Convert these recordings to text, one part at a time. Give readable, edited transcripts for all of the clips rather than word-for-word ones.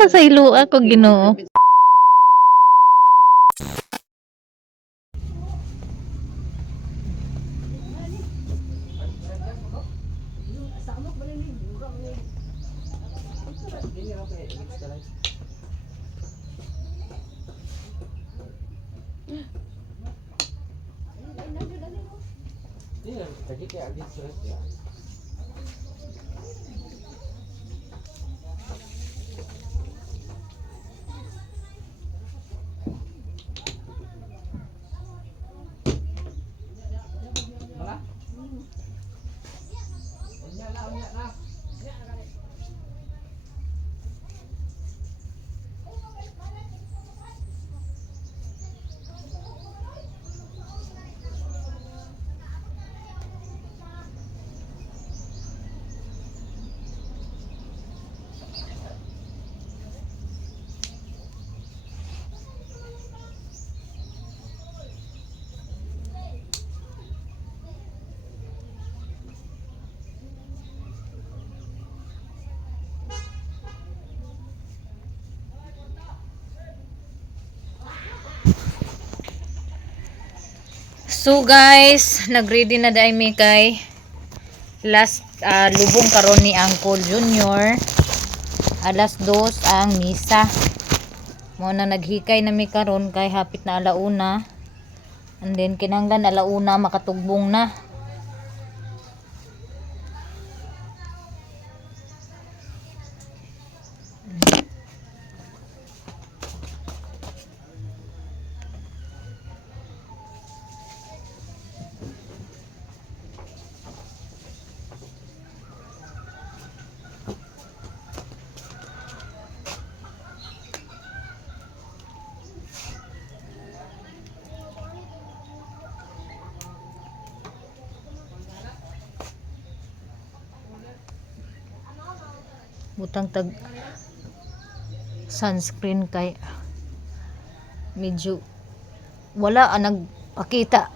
Sa ilo ako Ginoo. So guys, nagready na dai mi kay last lubong karon ni Uncle Junior. Alas 2 ang misa. Mo na naghikay na mi karon kay hapit na alauna. And then kinahanglan alauna makatugbong na. Butang tag sunscreen kay medyo wala nagpakita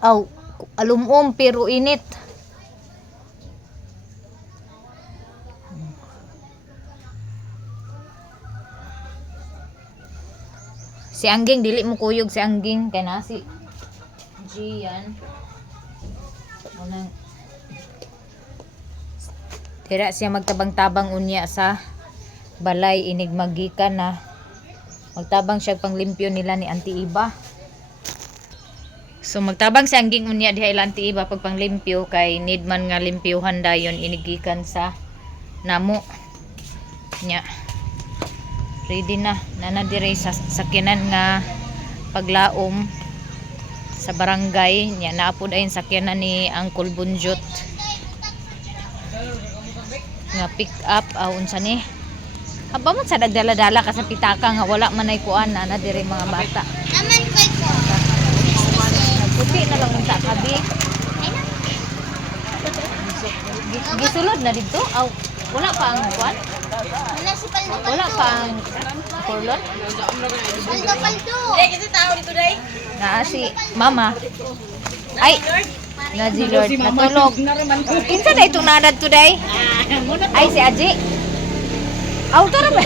alumom pero init. Si Angging dili mo kuyog si Angging kay na si Gian unang tira siya magtabang-tabang unya sa balay inig magikan na magtabang siya panglimpyo nila ni Auntie Iba. So magtabang si Angging unya diha ila Auntie Iba pag panglimpyo kay need man nga limpyuhan dayon inigikan sa namo nya. Ready na nana dire sa sakyanan nga paglaom sa barangay nya naapod ayon sakyanan ni Uncle Bunjot nga pick up unsa ni aba man sa dagdala-dala ka sa pitaka nga wala man ay kuan na dire mga bata naman koy ko puti na lang unta kabi gisulod na dito wala pa ang kuan wala pa ang kulon kasi tao dito day na si mama ay na si Lord natulog kinsa na itong nanad today ay si Aji tara ba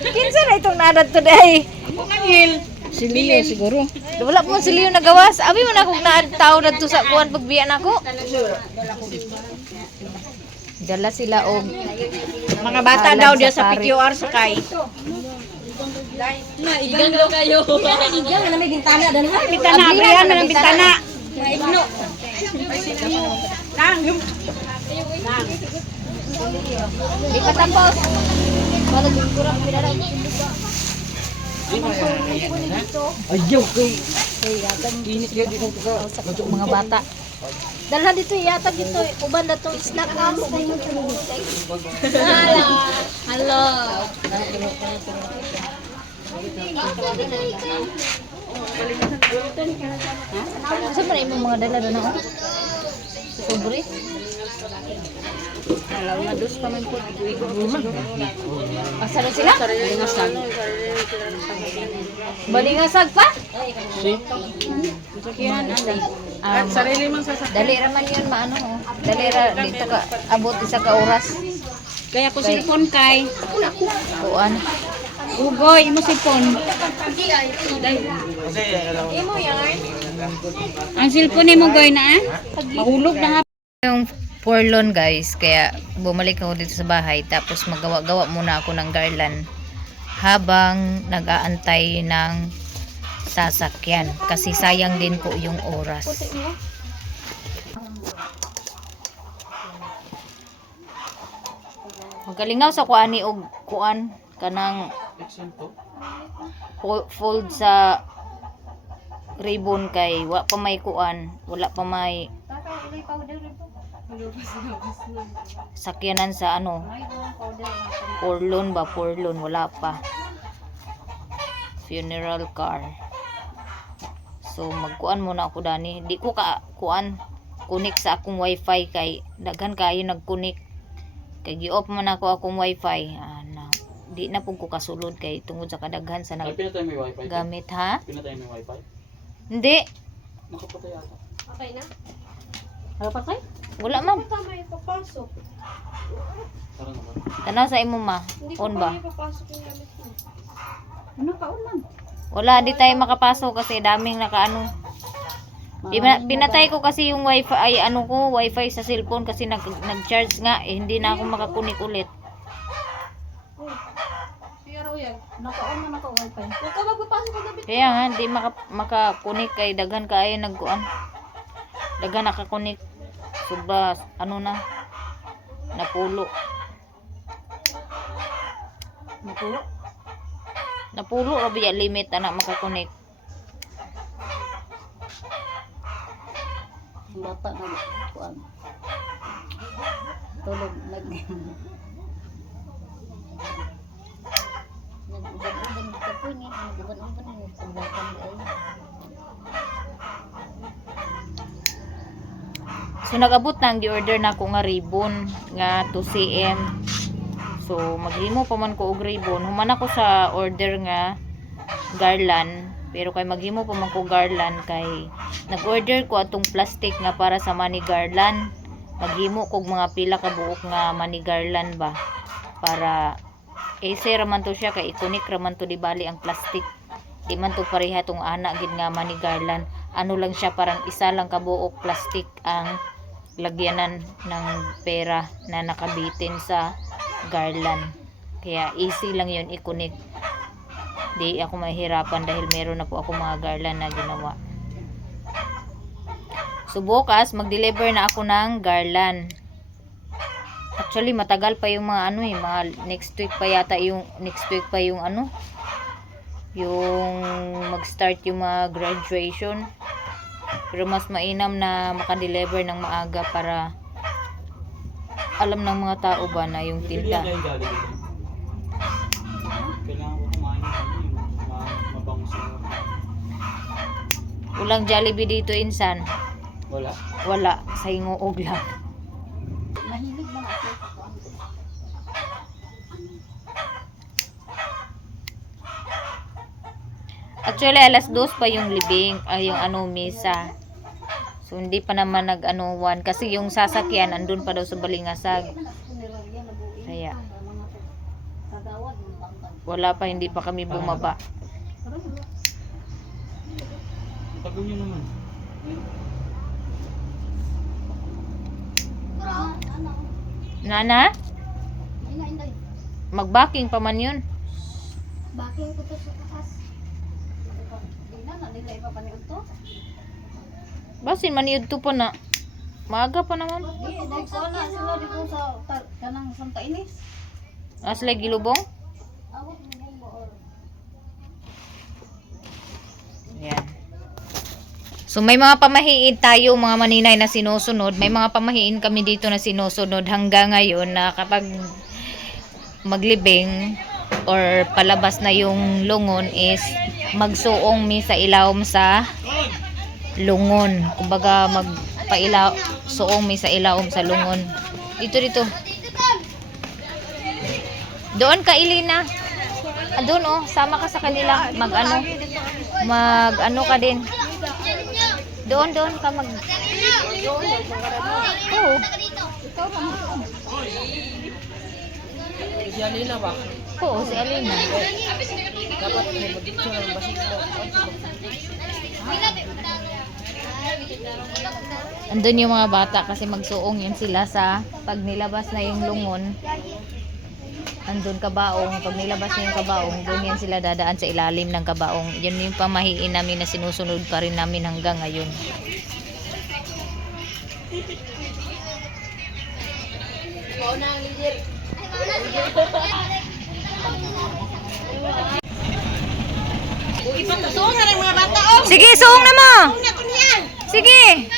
kinsa na itong nanad today si Leo siguro wala po si Leo nagawas abi man akong tao nadto sa kuan pagbiyan ako dala sila og mga bata daw dia sa PQR sakay. Igan daw kayo. Igan na may bintana dan ha. Bintana, abrihan na ng bintana. Igno. Nang. di patapos wala gyud kurang pinara Ayaw kay init gyud dito sa mga bata dalhan dito yatag dito uban na tong snack house hello sa man imong mga dala na sobre Alaw na dos pa man po igo-igo. asara sila Balingasan. balingasag pa Sakyan ani. Sarili man sa dali ra man yun maano dali ra dito ka abot isa ka oras Kaya ko cellphone kay. Kuan. Ugoy, imo cellphone. Ang cellphone ni mo goy na mahulog na ha. Yung porlon guys, kaya bumalik ako dito sa bahay tapos magawa-gawa muna ako ng garland habang nag-aantay ng sasakyan kasi sayang din po yung oras. Magalingaw sa kuan ni og kuan kanang fold sa ribbon kay wa pa may kuan, wala pa may sakyanan sa ano porlon wala pa funeral car. So magkuan muna ako dani, di ko ka kuan kunik sa akong wifi kay daghan kayo nagkunik kay gi-off man ako akong wifi. Di na pug ko kasulod kay tungod sa kadaghan sa nag Pinatay mo yung wifi? gamit ha. Pinatay mo yung wifi? Hindi, Nakapatay ata. Okay na? Napatay? wala man. Tama yung papasok. Tara na ba? Tanaw sa imo ma, Hindi on ba? papasok yung gamit ko. Ano ka man? Wala, di tayo makapasok kasi daming nakaano. Pinatay ko kasi yung wifi, ay ano ko, wifi sa cellphone kasi nag-charge nga, hindi na ako makakunik ulit. Pero yan. Naka-on na naka wifi. Huwag ka magpapasok ng gamit. Kaya nga, hindi makakunik kay daghan kaayo nagkuan. Daghan nakakunik. Sobra, ano na, napulo. Napulo. Napulo, rabi ya limit anak makakunik. Bata na kuan. Tulog nag-uban-uban ka po ni, nag-uban-uban ni pagdakan ay. So nag-abot na ang di-order na ako nga ribbon nga 2 cm. So maghimo pa man ko og ribbon. Human ako sa order nga garland, pero kay maghimo pa man ko garland kay nag-order ko atong plastic nga para sa money garland. Maghimo kog mga pila ka buok nga money garland ba para AC raman to siya kay iconic raman to di bali ang plastic. Di man to pareha tong ana gid nga money garland. Ano lang siya parang isa lang ka buok plastic ang lagyanan ng pera na nakabitin sa garland. Kaya easy lang yun iconic. Di ako mahirapan dahil meron na po ako mga garland na ginawa. So bukas mag-deliver na ako ng garland. Actually matagal pa yung mga ano mga next week pa yata yung ano yung mag-start yung mga graduation. Pero mas mainam na maka-deliver ng maaga para alam ng mga tao ba na yung tinda. Kailangan ko kumain ng mabango sa Ulang Jollibee dito insan. Wala? Wala, sa hinguog lang. Mahilig man ako. Actually alas 2 pa yung libing, yung ano misa. So hindi pa naman nag-anuwan kasi yung sasakyan andun pa daw sa Balingasag. Kaya wala pa, hindi pa kami bumaba. Tagal nyo naman. Nana? Mag-backing pa man yun. Baking ko to sa taas. Di na nila ipapaniod to. Basin maniud to pa na. Maaga pa naman. Di dahil ko na sila dito sa kanang Santa Ines. Asla gilubong. Awak mo bomba or Yan. So may mga pamahiin tayo mga maninay na sinusunod. May mga pamahiin kami dito na sinusunod hanggang ngayon na kapag maglibing or palabas na yung lungon is magsuong mi sa ilawom sa lungon. Kumbaga magpailaw suong mi sa ilawom sa lungon. Dito. Doon ka Ilina. Doon oh, sama ka sa kanila. Mag ano ka din. Doon ka mag. Oo. Si Alina ba? Oo, si Alina. Dapat may mag-picture ng basit mo. Andun yung mga bata kasi magsuong yun sila sa pag nilabas na yung lungon. Andun kabaong, pag nilabas na yung kabaong, doon yan sila dadaan sa ilalim ng kabaong. Yun yung pamahiin namin na sinusunod pa rin namin hanggang ngayon. Sige, suong na mo! Sige!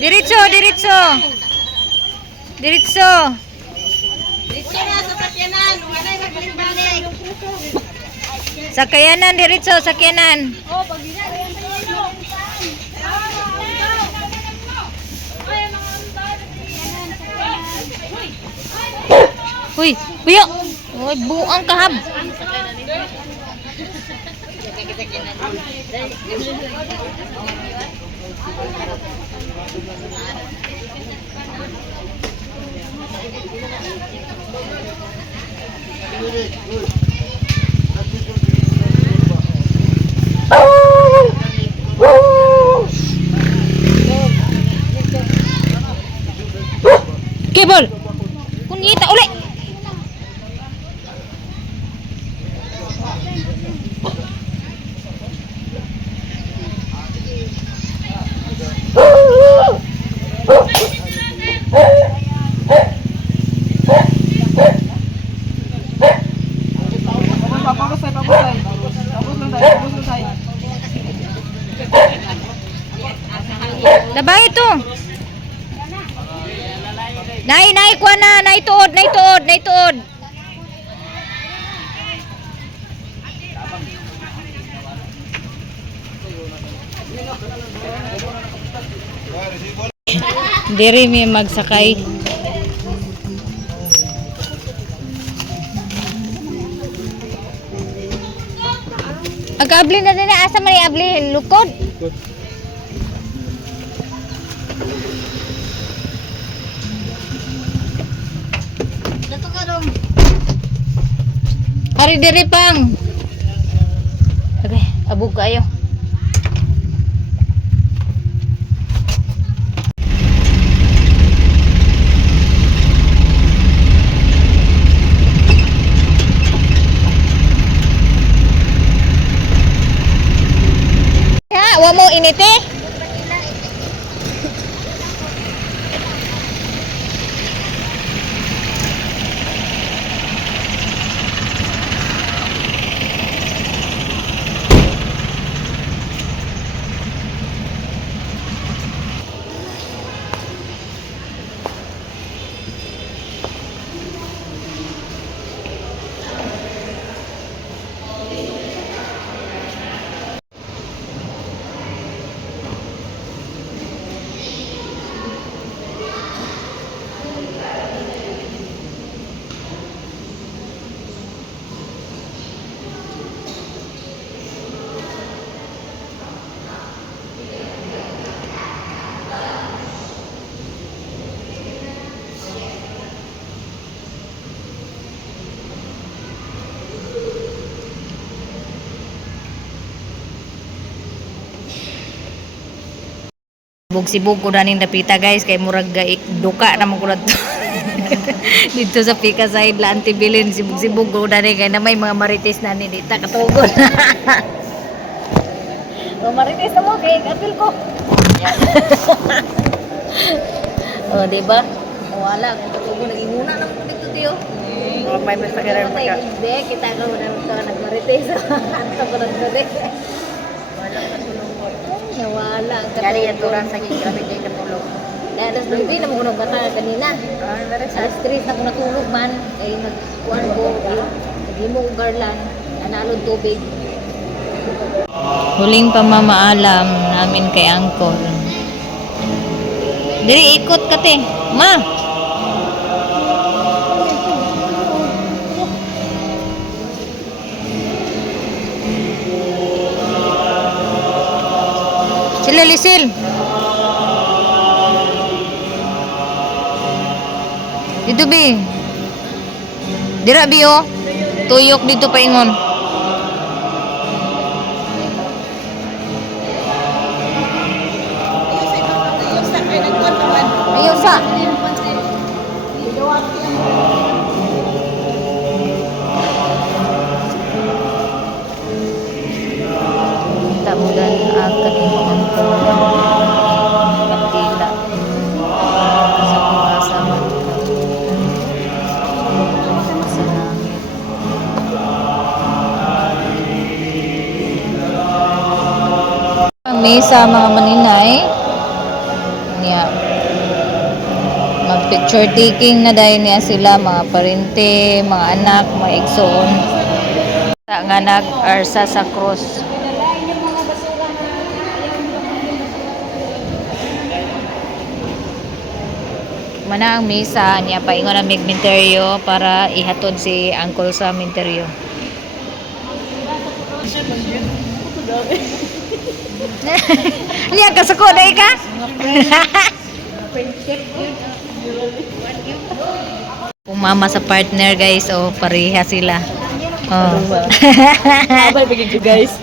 Diretso, diretso! Diretso! Sakayanan, diretso, sakayanan. Uy, buyo! Uy, buang kahab. Kebol! Kunyita uli! Papagusay. Tapos lang tayo. Labang ito! Nay, kuha na! Nay, tuod! Diri may magsakay. Aga-abli na din na. Asa man i-abli? Lukod? Hari diri pang. Okay, abog kayo. Ya, wa mo inite? Sibog ko na ning dapita guys kay murag duka naman ko to. Dito sa Pika side la Antibilin sibog ko na kay na may mga marites na ni dita katugon. Mga marites na mo kay kapil ko. Oh, di ba? Wala kung katugon naginguna naman ko dito tiyo. May masakit Patay hindi kita ka na nagmarites. Anto ko nagmarites. Nawala ang katulog. Dari yan turang sa grabe kayo katulog. Kaya alas 9 na mo bata kanina. Alas 3 na ko natulog man. Kaya nagkuhan ko. Hindi mo ko garlan. Nanalong tubig. Huling pamamaalam namin kay Angkor. Diri ikot ka te. Ma! Sila lisil. Dito be. Dira biyo. Tuyok dito paingon. Ayo sa. Kita mudan akan imong pagkila sa pag-asa sa langit. Mesa mga maninay niya mag picture taking na dahil niya sila mga parente, mga anak, mga igsoon nga nag-arsa sa cross. Mana ang misa niya paingon ang minteryo para ihatod si uncle sa minteryo. Niya kasako dai ka? Mama sa partner guys, oh pareha sila. Oh. Abay bigyan you guys.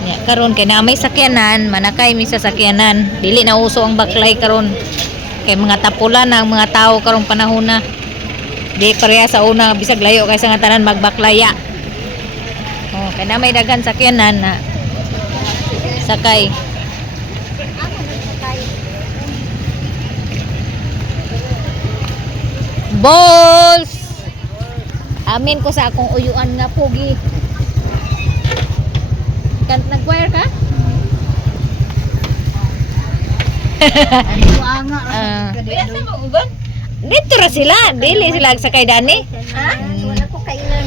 Ya, karon kay na may sakyanan, manakay mi sa sakyanan. Dili na uso ang baklay karon. Kay mga tapulan ang mga tao karong panahon na. Di pareha sa una bisag layo kay sa nga tanan magbaklaya. Oh, kay na may daghan sakyanan na sakay. Balls! Amin ko sa akong uyuan nga pogi. Nag-wire ka? Dito ra sila. Dili sila sakay dani. Wala ko kailan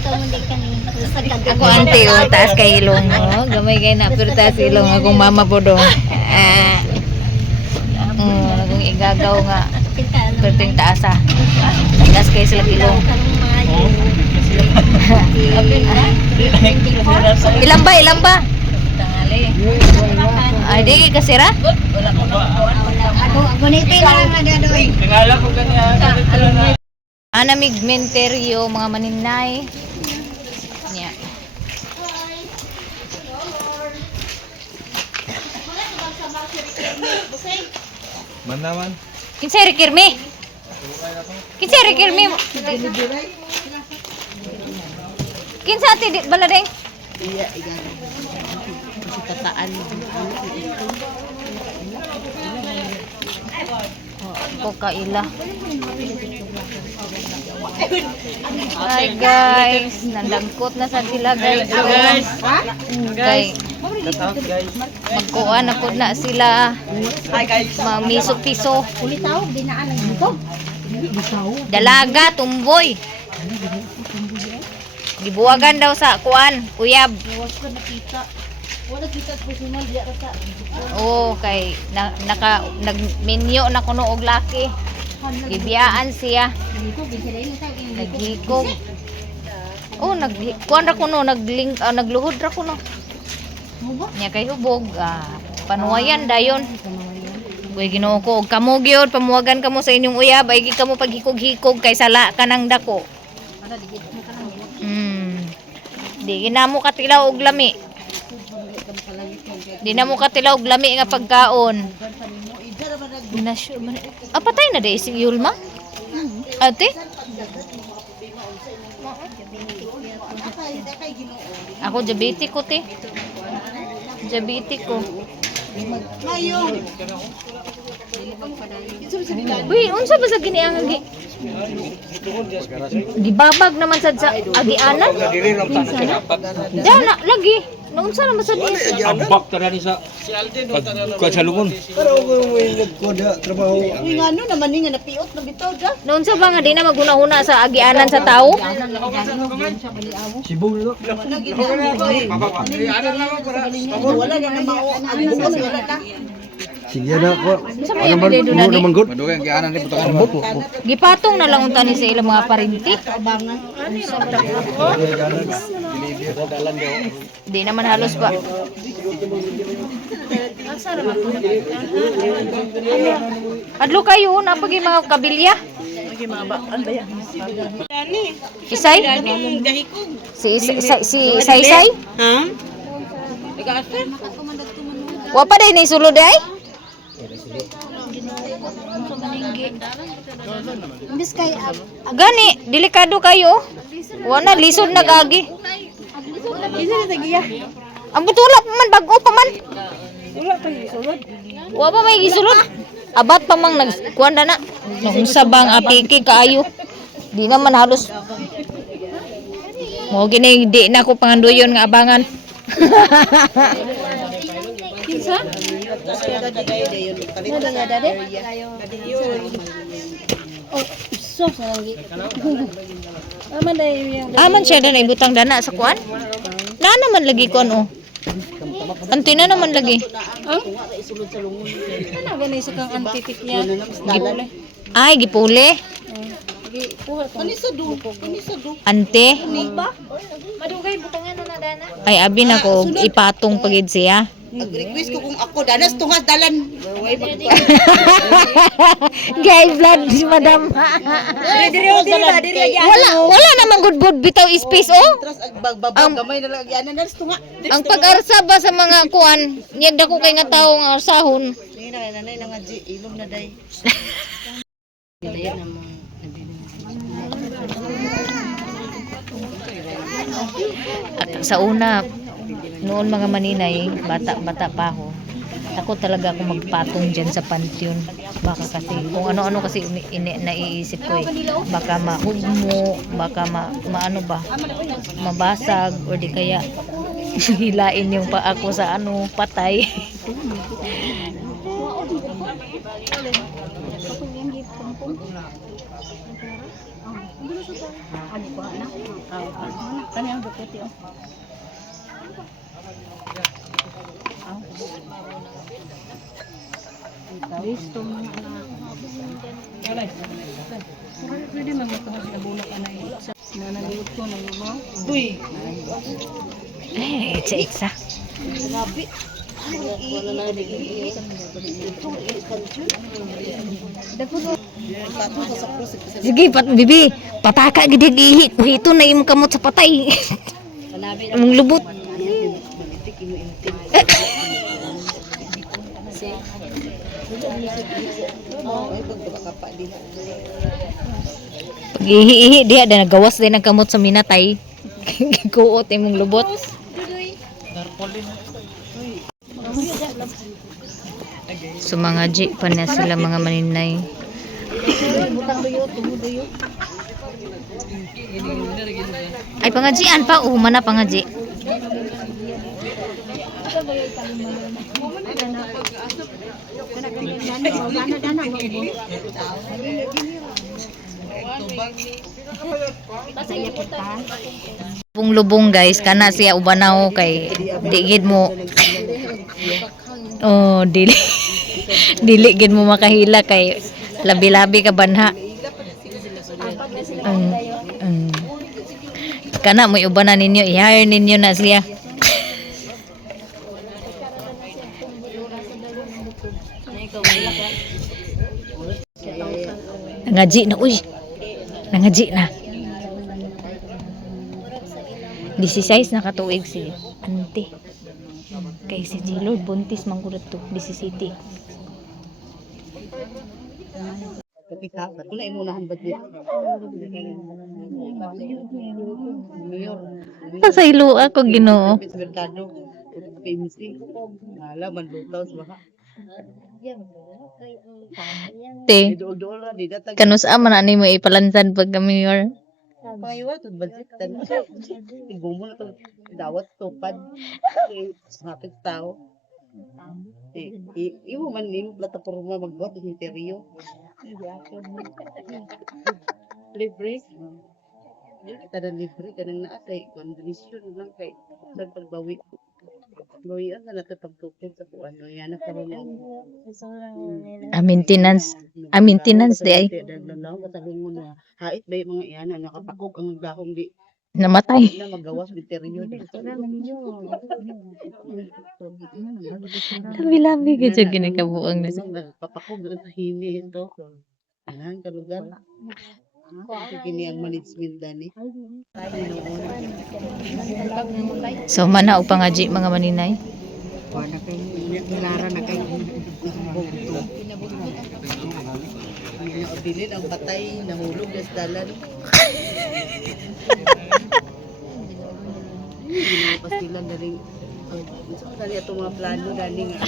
tumundi kani. Ako ante o, taas kay ilong o. Gamay kay na, pero taas ilong akong mama po do. Akong igagaw nga. Pero ting taasa. Taas kay sila ilong. Ilan ba? Ilan ba? Ay, di ka kasira? Ako nito lang nagadoy. Tingala ko kanya. Anamig menteryo, mga maninay. Nya. Mandaman. Kinsay rekirmi? Kinsay rekirmi? Kinsa ati di baladeng? Iya, igano. Kasi tataan mo. Ko kaila. Hi guys, nandangkot na sa sila guys. Guys, magkuan na po na sila. Hi guys. Mamiso piso. Ulitaw dinaan ang dito. Dalaga, tumboy. Gibuwagan daw sa kuan, uyab. Wala kita personal diya sa. Oh, kay nag-menu na kuno og laki. Gibiyaan siya. Naghikog. Oh, kuan ra kuno, nagluhod ra kuno. Nya kay hubog, panuwayan dayon. Uy, Ginoo ko, og kamo gyud pamuwagan kamo sa inyong uyab, ay gi kamo paghikog-hikog kay sala ka nang dako. Di na mo katilaw og lami. Di na mo katilaw og lami nga pagkaon. Patay na di si Yulma? Ate? Ako diabetic ko te. Diabetic ko. Uy, unsa ba sa giniang agi? Gibabag naman sad sa agianan. Dana lagi. Naunsa naman sa diya? Ambak tara ni sa pagkuha sa lungon. Uy, ngano naman ni nga napiot na bitaw da. Naunsa ba nga di na magunahuna sa agianan sa tao? Wala na mao. Wala ta. Sige na ko. Sa may apelyido na ni? good. Madugang gianan ni putakan mo. Gipatong na lang unta ni sa ilang mga parinti. Di naman halos ba. Adlo kayo, napagi mga kabilya. Isay? Si Say? Wa pa din ni sulod ay? Imbis kay Gani, delikado kayo. Wa na lisod na gagi. isa na tagiya. Ang butula pa man, bago pa man. Wa pa may gisulod. Abat pa mang nagkuan na. Naunsa bang apiki kaayo. Di naman halos. Mo gini di na ko panganduyon nga abangan. Kinsa? Nada dade. Oh, so saranggi. Aman dai yang Aman siya na ibutang dana sa kuan. Na naman lagi kuan oh. Ante na naman lagi. ana gani sa kang antitik niya. Ay, gipuli. Ante. Ba? Madugay butangan na dana. Ay, abi na ko ipatong pagid siya. Nag-request ko kung ako danas tungas dalan. Gay blood si madam. Wala namang good bitaw space oh. Tras agbagbaba gamay na lang yan danas tunga. Ang pag-arsa ba sa mga kuan, niyag dako kay nga tawo nga arsahon. Ni na nanay na nga ji ilom na day. At sa una, noon mga maninay, bata pa ako. Takot talaga ako magpatong dyan sa pantheon. Baka kasi, kung ano-ano kasi naiisip ko eh. Baka mahugmo, baka maano ba, mabasag, o di kaya hilain yung pa ako sa ano, patay. Itsa. Sige, bibi, pataka gid ihi. Ito na imong kamot sa patay. Imong lubot. Pag ihi diha na nagawas din ang kamot sa minatay. Gikuot imong lubot. So mga G pa na sila mga maninay. Ay pangajian pa mana pangaji. Lubong guys kana siya ubanaw kay digid mo. Oh, dili gid mo makahila kay labi-labi ka banha. Kana mo ubanan ninyo, i-hire ninyo na siya. Nangaji na, uy. Nangaji na. 16 na katuig si ante. Kay si G-Lord buntis mangkurat to, 17. Kapita, ako na imunahan ba dito? Mayor. Sa ilo ako Ginoo. Sa merkado. PMC. Hala, manlutaw sa baka. Te, Dool-dool na, di datag. kanus man ani mo ipalansan pag mayor. Pangiwa, ito budget. Igumo na ito. Dawat, tupad. Hapit tao. Iwo man nimo plataporma magbuhat ng interior. Libre. Kita na libre ka nang naatay. Kondisyon lang kay sa pagbawi. Bawian na natin pagtukod sa kuwan. Yan na karoon mo. Maintenance di ay. Naglalawang katalungon na hait ba yung mga iyan na nakapakog ang dahong di Namatay. Na magawas misteryo. Labi-labi ka dyan ginikabuang na siya. Papakog sa hini ito. Anang kalugar. Kini ang management dani. So, mana o pangaji mga maninay? Wala kay nilara na kay bugto. Bilin ang patay nahulog sa dalan. Pastilan dari dari ato mga plano dani nga.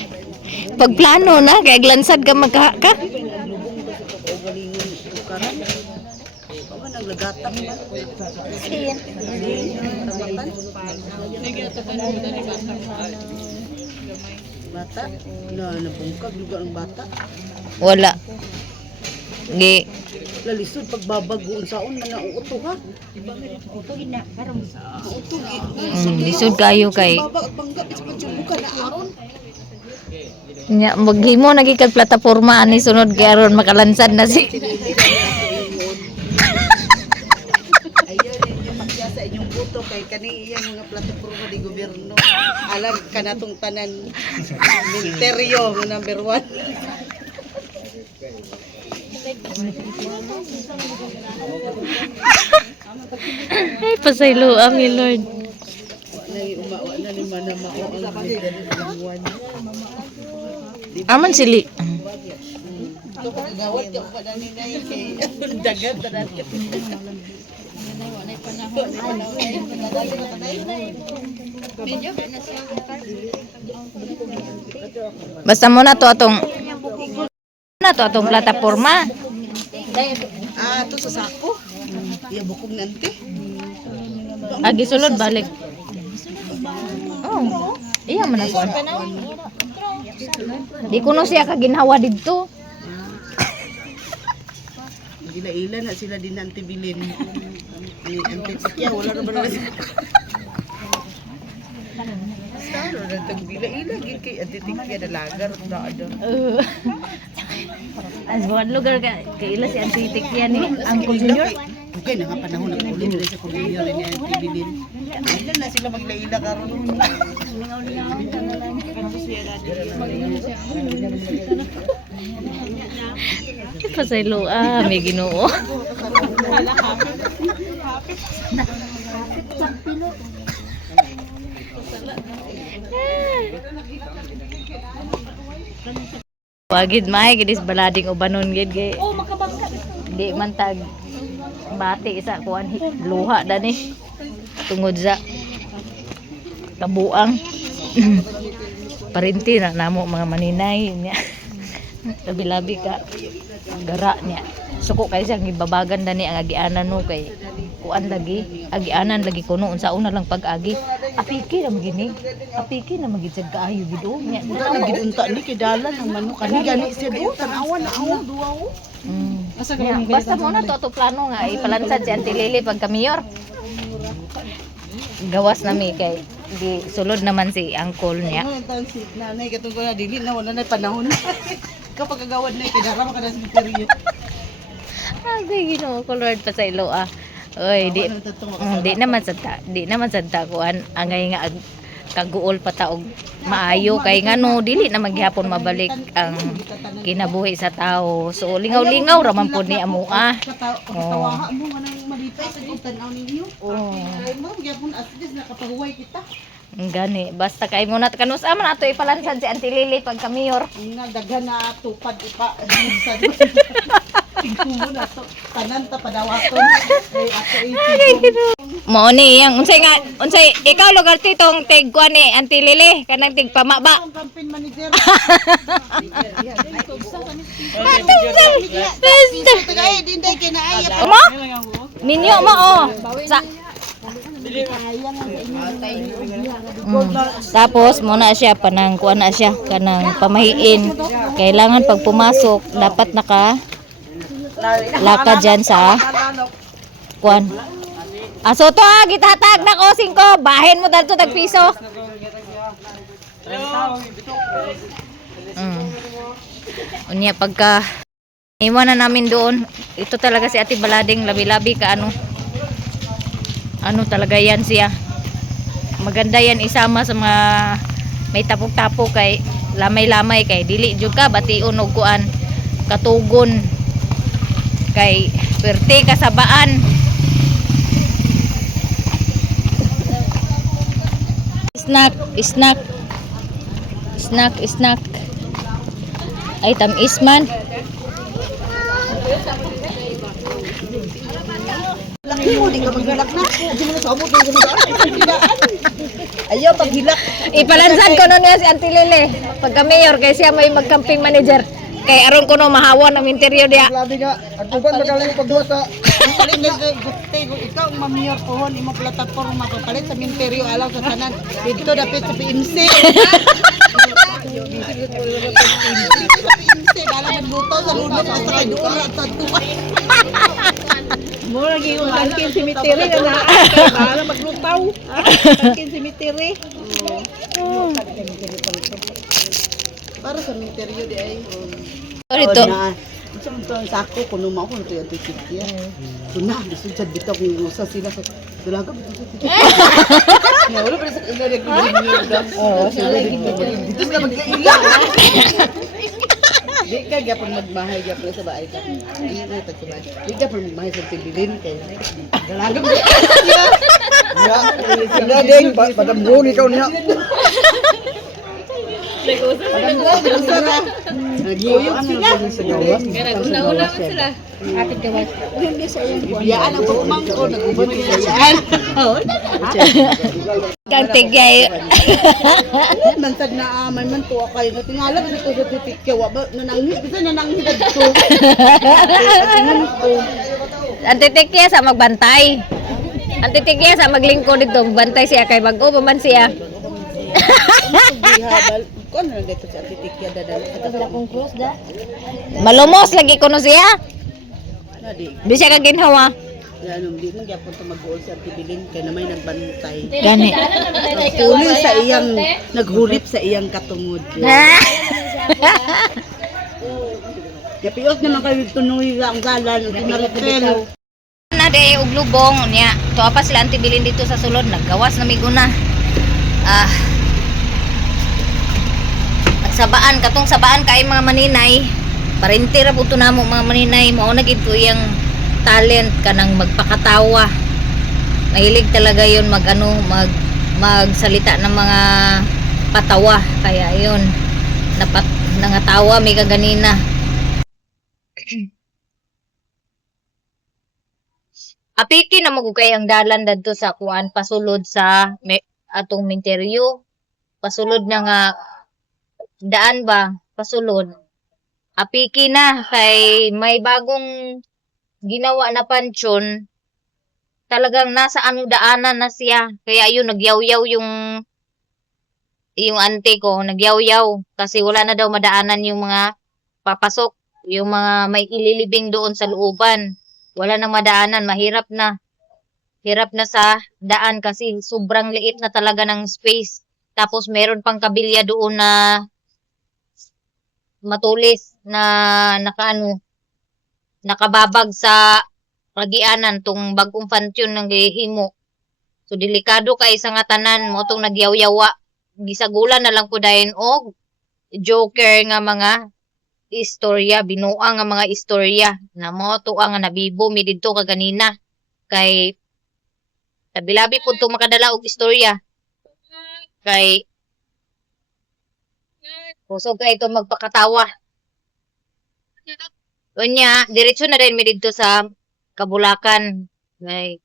Pagplano na, kaya glansad ka magkaka. Lubong ba sa kaugalingon karan? Paman naglagatang ba? Sin. Bata? Na nabungkag lugar ang bata. Wala. Gi. Lalisod pagbabagoon saon man nauuto ha. Lisod kayo kay. Babag bangga bis pajubuka na aron. Nya maghimo na gid kag plataporma ani sunod kay aron makalansad na si. Ayun yung pagya sa inyong buto kay kani iyang mga plataporma di gobyerno. Alam kanatong tanan ministeryo number 1. Ay pasaylo ami Lord. Nang umawa na ni manama o ang buwan. Aman sili. Ito pagawat ka pa dani na kay dagat tanan. Basta mo na to atong plataporma. Ah, to sa sako. Iya bukog nanti. Agi sulod balik. Oh. Iya man ako. Di kuno siya ka ginhawa didto. Gila-ila na sila din nanti bilin. Ni antik sakya wala na ba na sila. Saro na tag gila-ila gid kay antik sakya na lagar na ada. As buwan lugar ka kaila si Antitik yan ni Uncle Junior. Okay na nga panahon na uli nila sa kuliyo rin niya bilin. Ilan na sila maglaila karon. Pasaylo may Ginoo. Wagid may gidis balading ubanon gid kay. Di man tag bati isa kuan luha dani tungod sa kabuang. Parinti na namo mga maninay niya. Labi-labi ka gara niya. Suko kay siyang ibabagan dani ang agianan no kay kuan lagi agianan lagi kuno unsa una lang pag-agi. Apiki na magini. Apiki na magitsag kaayo gid o nya. Wala gid unta ni kay dalan ang manok kani gani siya do tanawan na awa duwa o. Yeah, basta mo na to plano nga ipalansad si Auntie Lily pagka mayor. Gawas na mi kay di sulod naman si uncle niya. Ano tan si nanay katong ko na dili na wala na panahon. Kapag kagawad na kay dara ka na sa peryo. Ay Ginoo ko Lord pasaylo Oy di naman sadta kuan angay nga kaguol pa ta og maayo kay ngano dili na maghapon mabalik ang kinabuhi sa tao. So lingaw-lingaw ra man pud ni amoa. Katawaha mo manang malipay sa tanaw ninyo. Oh. Ay mo gyapon asdes nakapahuway kita. Gani basta kay mo na kanus aman ato ipalansad si Auntie Lily pagka mayor. Nagdaghan na tupad ipa. Tingkumo na to. Tanan ta padawaton. Ay ato Mao ni yang unsay ikaw lugar titong tig kuan ni Auntie Lily kanang tig pamaba. ang campaign manager. Tagay din day kinaaya. Mo? Ninyo mo sa Tapos muna siya panang kuan na siya kanang pamahiin. Kailangan pag pumasok dapat naka lakad dyan sa kuan. Aso to gitahatag na ko 5. Bahin mo dal to tag piso. Unya pagka iwan na namin doon. Ito talaga si Ate Balading labi-labi ka ano. ano talaga yan siya. Maganda yan isama sa mga may tapok-tapok kay lamay-lamay kay dili jud ka bation og kuan katugon kay pwerte ka sa baan. Snack ay tamis man. Ayaw paghilak. Ipalansan ko nun niya si Auntie Lily pagka mayor kay siya may mag-camping manager kay aron ko no mahawan ng interior diya. Labi ka. Ang tuban magaling pagduwa sa Ikaw mamiyor pohon imo plataporma to palit sa minteryo alaw sa tanan. Dito dapit sa PMC. PMC dala magluto sa lulo sa kay duora sa tuwa. Mo lagi yung tangkin cemetery na para maglutaw. Tangkin cemetery. Para sa cemetery di ay. Ito. Sa mga sako kuno mo ko to yung ticket ya. Kuna bisud bitaw kung usa sila sa dalaga. Ya wala pa sa ila de gudinyo. Oh, sila dito sila magkaila. Di ka gyapon magbahay gyapon sa bahay ka. Di na ta sa bahay. Di ka pa magbahay sa tibilin kay dalaga. Ya. Sila ding padamgo ni ikaw niya. Nagiyok sila. Una-una sila. Ate gawas. Biyaan ang pagmangko nag-ubod biyaan. Kang tigay. Mansag na may man to kay na tingala kasi ko sa titik wa ba nananghid bisa nananghid adto. Ante Tikya sa magbantay. Ante Tikya sa maglingkod dito, bantay siya kay bag-o pa man siya. Kon na dito sa titik ya dadal. Ata kong cross da. Malumos lagi kuno siya. Nadi. Di siya kaginhawa. Ano di man gyapon to mag-uol sa tibilin kay na may nagbantay. Gani. Nagpuli sa iyang naghulip sa iyang katungod. Yapios naman kayo tunoy ang galan kinaritel. Na day og lubong niya. Tuwa pa sila antibilin dito sa sulod naggawas na miguna. Sabaan katong sabaan kay mga maninay parente ra buto namo mga maninay mao na gid ko iyang talent kanang magpakatawa mahilig talaga yon magsalita ng mga patawa kaya yon nangatawa may kaganina. Apiki na magugay ang dalan dadto sa kuan pasulod sa atong minteryo pasulod na nga daan ba pasulod apiki na kay may bagong ginawa na pansyon talagang nasa ano daanan na siya kaya yun nagyaw-yaw yung ante ko nagyaw-yaw kasi wala na daw madaanan yung mga papasok yung mga may ililibing doon sa looban wala nang madaanan mahirap na sa daan kasi sobrang liit na talaga ng space tapos meron pang kabilya doon na matulis na nakababag sa pagianan tong bagong pansyon ng gihimo. So delikado kay sa nga tanan mo tong nagyaw-yawa. Gisagulan na lang ko dayon og joker nga mga istorya, binuang nga mga istorya na mo to ang nabibo mi didto kaganina kay labi-labi pud tong makadala og istorya. Kay kusog kay ito magpakatawa. Unya, diretso na rin mi dito sa Kabulakan. Like,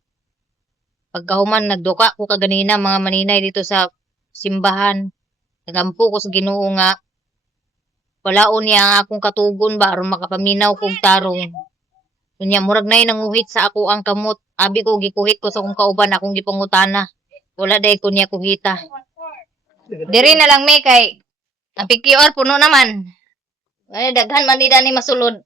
pagkahuman, nagduka ko kaganina mga maninay dito sa simbahan. Nagampo ko sa Ginoo nga. Walaon niya ang akong katugon ba aron makapaminaw kong tarong. Unya, murag na nanguhit sa ako ang kamot. Abi ko, gikuhit ko sa akong kauban, akong gipangutana. Wala day ko niya kuhita. Diri na lang may kay ang PQR puno naman. Ay daghan man nida ni masulod.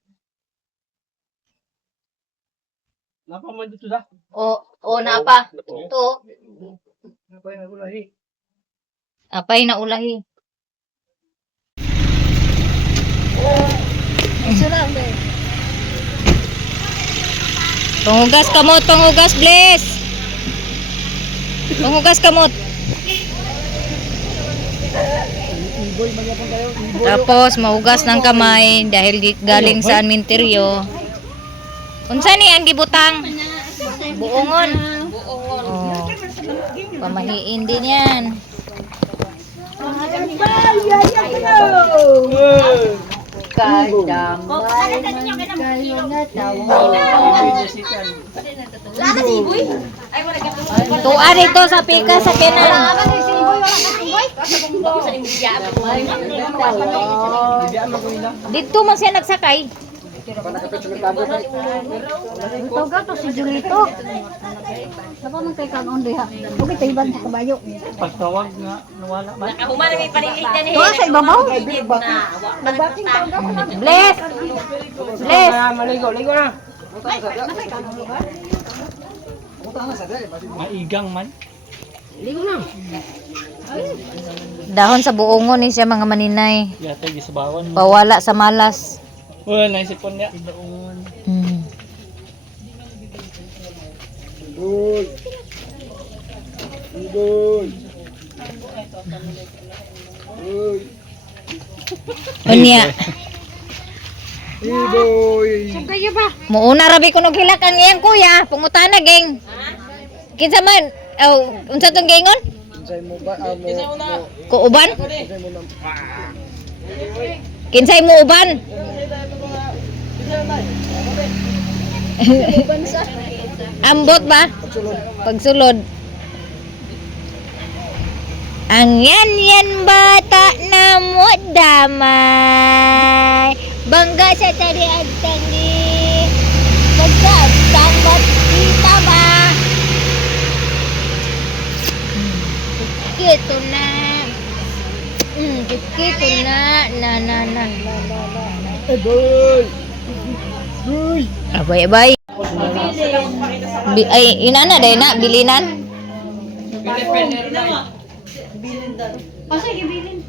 Napa man dito da? O napa. To. Napay na ulahi. Apay na ulahi. Tungugas ka mo, tungugas, bless. Panghugas kamot. Tapos mahugas ng kamay dahil galing sa minteryo. Unsa ni ang gibutang? Buongon. Oh. Pamahiin din yan. Tuan ito sa pika sa kenan. Dito man siya nagsakay. Ito gato si Julito. Sapa man kay kanon diha. Okay tay ban sa kabayo. Pagtawag nga, nawala ba? Tuwa sa ibabaw. Bless. Bless. Maligo na. Maigang man. Dahon sa buongon ni siya mga maninay. Yata gisabawan mo. Pawala sa malas. Wala na isipon niya. Hmm. Boy. Boy. Boy. Unya. Boy. Muuna rabi ko nog hilak ang iyang kuya, pangutana geng. Kinsa man? Oh, unsa tong gengon? Say mo ba mo Kuuban? say mo lang. Kinsay mo uban? Ambot ba? Pagsulod. Ang yan bata na mo damay. Bangga sa tari at tani. Magkatang kita ba? Kito na. Kito na. Na. Boy. Boy. Abay. Ay, inana day na, bilinan. Kinsa man kibilin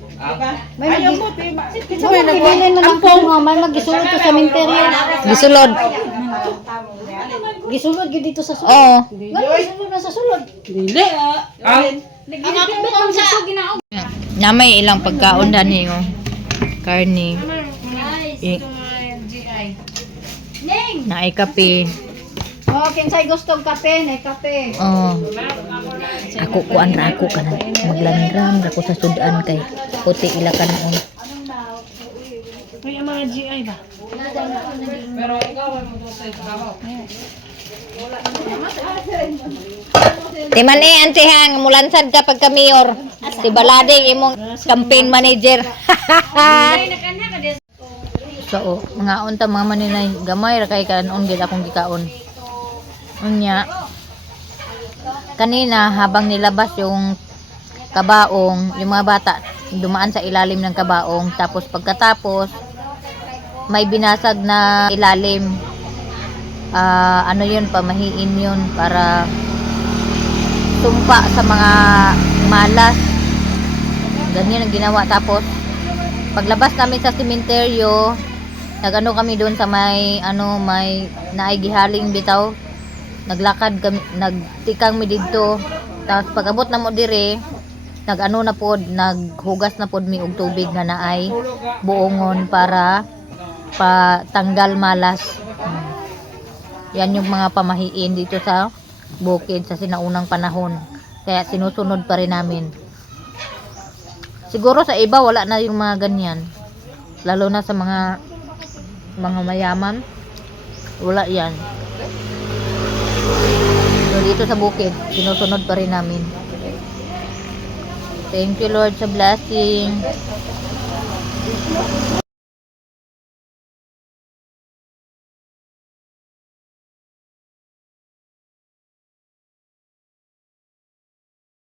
man ang pong may magisulod to sa minteryo. Gisulod. Gisulod gyud dito sa sulod. Oo. Gisulod na sa sulod. Ang akong butang sa ginaog. Namay ilang pagkaon dani oh. Karni. Naay kape. Oh, kinsay gustong kape, nay kape. Oh. Ako kuan ra ako kana maglanram ra ko sa sudan kay puti ila kanon. May mga GI ba? Timan ante hang mulansad ka pagka mayor. Si Balading imong campaign manager. So, mga unta mga maninay gamay ra kay kanon gid akong gikaon. Unya. Kanina habang nilabas yung kabaong, yung mga bata dumaan sa ilalim ng kabaong, tapos pagkatapos may binasag na ilalim. Ano yun, pamahiin yun para tumpa sa mga malas. Ganyan ang ginawa. Tapos paglabas namin sa sementeryo, nagano kami doon sa may naigihaling bitaw. Naglakad kami, nagtikang mi didto. Tapos pag-abot na mo dire, naghugas na pod mi og tubig nga naay buongon para patanggal malas. Yan yung mga pamahiin dito sa bukid sa sinaunang panahon. Kaya sinusunod pa rin namin. Siguro sa iba wala na yung mga ganyan. Lalo na sa mga mayaman. Wala yan. So dito sa bukid, sinusunod pa rin namin. Thank you Lord sa blessing.